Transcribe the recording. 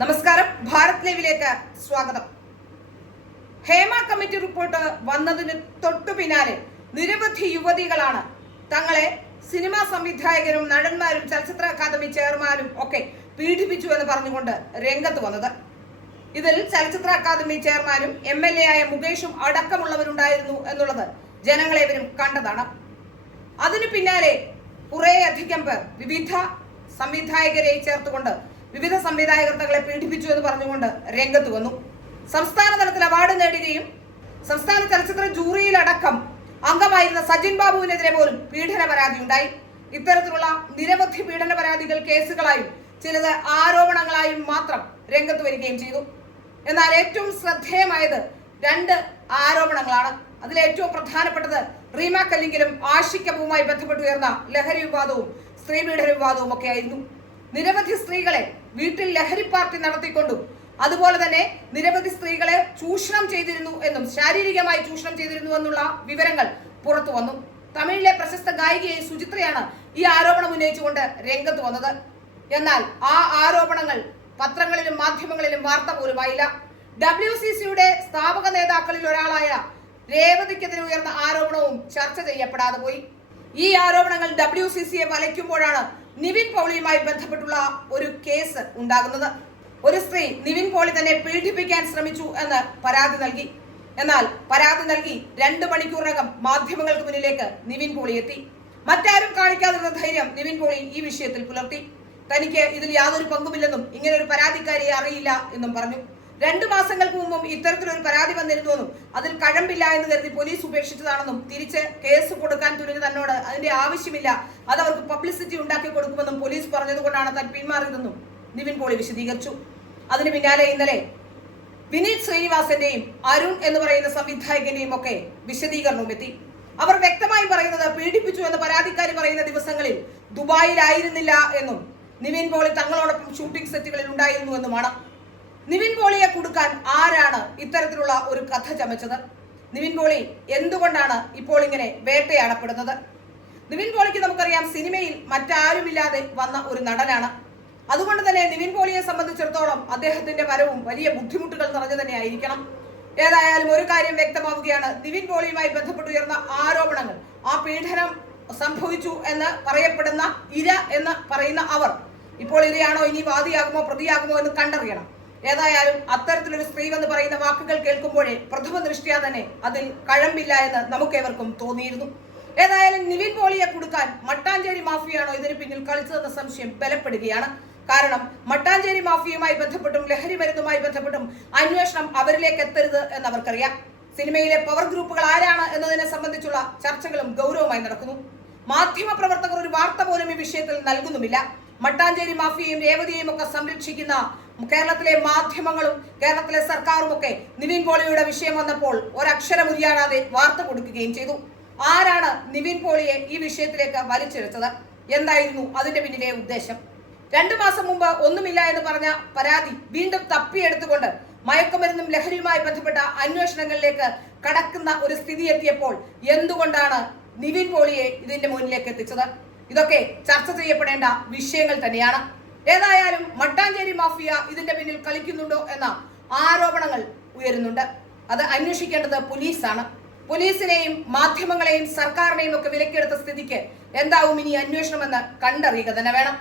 നമസ്കാരം, ഭാരത് ലൈവിലേക്ക് സ്വാഗതം. ഹേമ കമ്മിറ്റി റിപ്പോർട്ട് വന്നതിന് തൊട്ടു പിന്നാലെ നിരവധി യുവതികളാണ് തങ്ങളെ സിനിമാ സംവിധായകരും നടന്മാരും ചലച്ചിത്ര അക്കാദമി ചെയർമാനും ഒക്കെ പീഡിപ്പിച്ചു എന്ന് പറഞ്ഞുകൊണ്ട് രംഗത്ത് വന്നത്. ഇതിൽ ചലച്ചിത്ര അക്കാദമി ചെയർമാനും MLA ആയ മുകേഷും അടക്കമുള്ളവരുണ്ടായിരുന്നു എന്നുള്ളത് ജനങ്ങളേവരും കണ്ടതാണ്. അതിനു പിന്നാലെ കുറേയധികം പേർ വിവിധ സംവിധായകരെ ചേർത്തുകൊണ്ട് വിവിധ സംവിധായകർ തങ്ങളെ പീഡിപ്പിച്ചു എന്ന് പറഞ്ഞുകൊണ്ട് രംഗത്ത് വന്നു. സംസ്ഥാന തലത്തിൽ അവാർഡ് നേടുകയും സംസ്ഥാന ചലച്ചിത്ര ജൂറിയിലടക്കം അംഗമായിരുന്ന സജിൻ ബാബുവിനെതിരെ പോലും പീഡന പരാതി ഉണ്ടായി. ഇത്തരത്തിലുള്ള നിരവധി പീഡന പരാതികൾ കേസുകളായും ചിലത് ആരോപണങ്ങളായും മാത്രം രംഗത്ത് വരികയും ചെയ്തു. എന്നാൽ ഏറ്റവും ശ്രദ്ധേയമായത് 2 ആരോപണങ്ങളാണ്. അതിലേറ്റവും പ്രധാനപ്പെട്ടത് റീമ കല്ലിങ്കലും ആഷിഖ് അബുവുമായി ബന്ധപ്പെട്ടുയർന്ന ലഹരി വിവാദവും സ്ത്രീപീഡന വിവാദവും ഒക്കെ ആയിരുന്നു. നിരവധി സ്ത്രീകളെ വീട്ടിൽ ലഹരി പാർട്ടി നടത്തിക്കൊണ്ടും അതുപോലെ തന്നെ നിരവധി സ്ത്രീകളെ ചൂഷണം ചെയ്തിരുന്നു എന്നും ശാരീരികമായി ചൂഷണം ചെയ്തിരുന്നു എന്നുള്ള വിവരങ്ങൾ പുറത്തു വന്നു. തമിഴിലെ പ്രശസ്ത ഗായികയെ സുചിത്രയാണ് ഈ ആരോപണം ഉന്നയിച്ചുകൊണ്ട് രംഗത്ത് വന്നത്. എന്നാൽ ആ ആരോപണങ്ങൾ പത്രങ്ങളിലും മാധ്യമങ്ങളിലും വാർത്ത പോലുമായില്ല. WCCയുടെ സ്ഥാപക നേതാക്കളിൽ ഒരാളായ രേവതിക്കെതിരെ ഉയർന്ന ആരോപണവും ചർച്ച ചെയ്യപ്പെടാതെ പോയി. ഈ ആരോപണങ്ങൾ WCCയെ വലയ്ക്കുമ്പോഴാണ് നിവിൻ പോളിയുമായി ബന്ധപ്പെട്ടുള്ള ഒരു കേസ് ഉണ്ടാകുന്നത്. ഒരു സ്ത്രീ നിവിൻ പോളി തന്നെ പീഡിപ്പിക്കാൻ ശ്രമിച്ചു എന്ന് പരാതി നൽകി. എന്നാൽ പരാതി നൽകി 2 മണിക്കൂറിനകം മാധ്യമങ്ങൾക്ക് മുന്നിലേക്ക് നിവിൻ പോളി എത്തി. മറ്റാരും കാണിക്കാതിരുന്ന ധൈര്യം നിവിൻ പോളി ഈ വിഷയത്തിൽ പുലർത്തി. തനിക്ക് ഇതിൽ യാതൊരു പങ്കുമില്ലെന്നും ഇങ്ങനെ ഒരു പരാതിക്കാരിയെ അറിയില്ല എന്നും പറഞ്ഞു. 2 മാസങ്ങൾക്ക് മുമ്പും ഇത്തരത്തിലൊരു പരാതി വന്നിരുന്നുവെന്നും അതിൽ കഴമ്പില്ല എന്ന് കരുതി പോലീസ് ഉപേക്ഷിച്ചതാണെന്നും തിരിച്ച് കേസ് കൊടുക്കാൻ തുനിഞ്ഞ് തന്നോട് അതിന്റെ ആവശ്യമില്ല, അത് അവർക്ക് പബ്ലിസിറ്റി ഉണ്ടാക്കി കൊടുക്കുമെന്നും പോലീസ് പറഞ്ഞതുകൊണ്ടാണ് താൻ പിന്മാറിയതെന്നും നിവിൻ പോളി വിശദീകരിച്ചു. അതിന് പിന്നാലെ ഇന്നലെ വിനീത് ശ്രീനിവാസന്റെയും അരുൺ എന്ന് പറയുന്ന സംവിധായകന്റെയും ഒക്കെ വിശദീകരണവും എത്തി. അവർ വ്യക്തമായി പറയുന്നത് പീഡിപ്പിച്ചു എന്ന് പരാതിക്കാരി പറയുന്ന ദിവസങ്ങളിൽ ദുബായിലായിരുന്നില്ല എന്നും നിവിൻ പോളി തങ്ങളോടൊപ്പം ഷൂട്ടിംഗ് സെറ്റുകളിൽ ഉണ്ടായിരുന്നു എന്നുമാണ്. നിവിൻ പോളിയെ കൊടുക്കാൻ ആരാണ് ഇത്തരത്തിലുള്ള ഒരു കഥ ചമച്ചത്? നിവിൻ പോളി എന്തുകൊണ്ടാണ് ഇപ്പോൾ ഇങ്ങനെ വേട്ടയാടപ്പെടുന്നത്? നിവിൻ പോളിക്ക് നമുക്കറിയാം സിനിമയിൽ മറ്റാരുമില്ലാതെ വന്ന ഒരു നടനാണ്. അതുകൊണ്ട് തന്നെ നിവിൻ പോളിയെ സംബന്ധിച്ചിടത്തോളം അദ്ദേഹത്തിന്റെ വരവും വലിയ ബുദ്ധിമുട്ടുകൾ നിറഞ്ഞു തന്നെ ആയിരിക്കണം. ഏതായാലും ഒരു കാര്യം വ്യക്തമാവുകയാണ്, നിവിൻ പോളിയുമായി ബന്ധപ്പെട്ടുയർന്ന ആരോപണങ്ങൾ, ആ പീഡനം സംഭവിച്ചു എന്ന് പറയപ്പെടുന്ന ഇര എന്ന് പറയുന്ന അവർ ഇപ്പോൾ ഇരയാണോ, ഇനി വാദിയാകുമോ പ്രതിയാകുമോ എന്ന് കണ്ടറിയണം. ഏതായാലും അത്തരത്തിലൊരു സ്ത്രീ എന്ന് പറയുന്ന വാക്കുകൾ കേൾക്കുമ്പോഴേ പ്രഥമ ദൃഷ്ട്യാ തന്നെ അതിൽ കഴമ്പില്ല എന്ന് നമുക്കേവർക്കും തോന്നിയിരുന്നു. ഏതായാലും നിവിൻ പോളിയെ കൊടുക്കാൻ മട്ടാഞ്ചേരി മാഫിയാണോ ഇതിന് പിന്നിൽ കളിച്ചതെന്ന സംശയം ബലപ്പെടുകയാണ്. കാരണം മട്ടാഞ്ചേരി മാഫിയുമായി ബന്ധപ്പെട്ടും ലഹരി മരുന്നുമായി ബന്ധപ്പെട്ടും അന്വേഷണം അവരിലേക്ക് എത്തരുത് എന്നവർക്കറിയാം. സിനിമയിലെ പവർ ഗ്രൂപ്പുകൾ ആരാണ് എന്നതിനെ സംബന്ധിച്ചുള്ള ചർച്ചകളും ഗൗരവമായി നടക്കുന്നു. മാധ്യമ പ്രവർത്തകർ ഒരു വാർത്ത പോലും ഈ വിഷയത്തിൽ നൽകുന്നുമില്ല. മട്ടാഞ്ചേരി മാഫിയയും രേവതിയെയും ഒക്കെ സംരക്ഷിക്കുന്ന കേരളത്തിലെ മാധ്യമങ്ങളും കേരളത്തിലെ സർക്കാരും ഒക്കെ നിവിൻ പോളിയുടെ വിഷയം വന്നപ്പോൾ ഒരക്ഷരം ഉരിയാടാതെ വാർത്ത കൊടുക്കുകയും ചെയ്തു. ആരാണ് നിവിൻ പോളിയെ ഈ വിഷയത്തിലേക്ക് വലിച്ചിഴച്ചത്? എന്തായിരുന്നു അതിന്റെ പിന്നിലെ ഉദ്ദേശം? 2 മാസം മുമ്പ് ഒന്നുമില്ല എന്ന് പറഞ്ഞ പരാതി വീണ്ടും തപ്പിയെടുത്തുകൊണ്ട് മയക്കുമരുന്നും ലഹരിയുമായി ബന്ധപ്പെട്ട അന്വേഷണങ്ങളിലേക്ക് കടക്കുന്ന ഒരു സ്ഥിതി എത്തിയപ്പോൾ എന്തുകൊണ്ടാണ് നിവിൻ പോളിയെ ഇതിന്റെ മുന്നിലേക്ക് എത്തിച്ചത്? ഇതൊക്കെ ചർച്ച ചെയ്യപ്പെടേണ്ട വിഷയങ്ങൾ തന്നെയാണ്. ഏതായാലും മട്ടാഞ്ചേരി മാഫിയ ഇതിന്റെ പിന്നിൽ കളിക്കുന്നുണ്ടോ എന്ന ആരോപണങ്ങൾ ഉയരുന്നുണ്ട്. അത് അന്വേഷിക്കേണ്ടത് പോലീസാണ്. പോലീസിനെയും മാധ്യമങ്ങളെയും സർക്കാരിനെയും ഒക്കെ വിലക്കെടുത്ത സ്ഥിതിക്ക് എന്താവും ഇനി അന്വേഷണമെന്ന് കണ്ടറിയുക തന്നെ വേണം.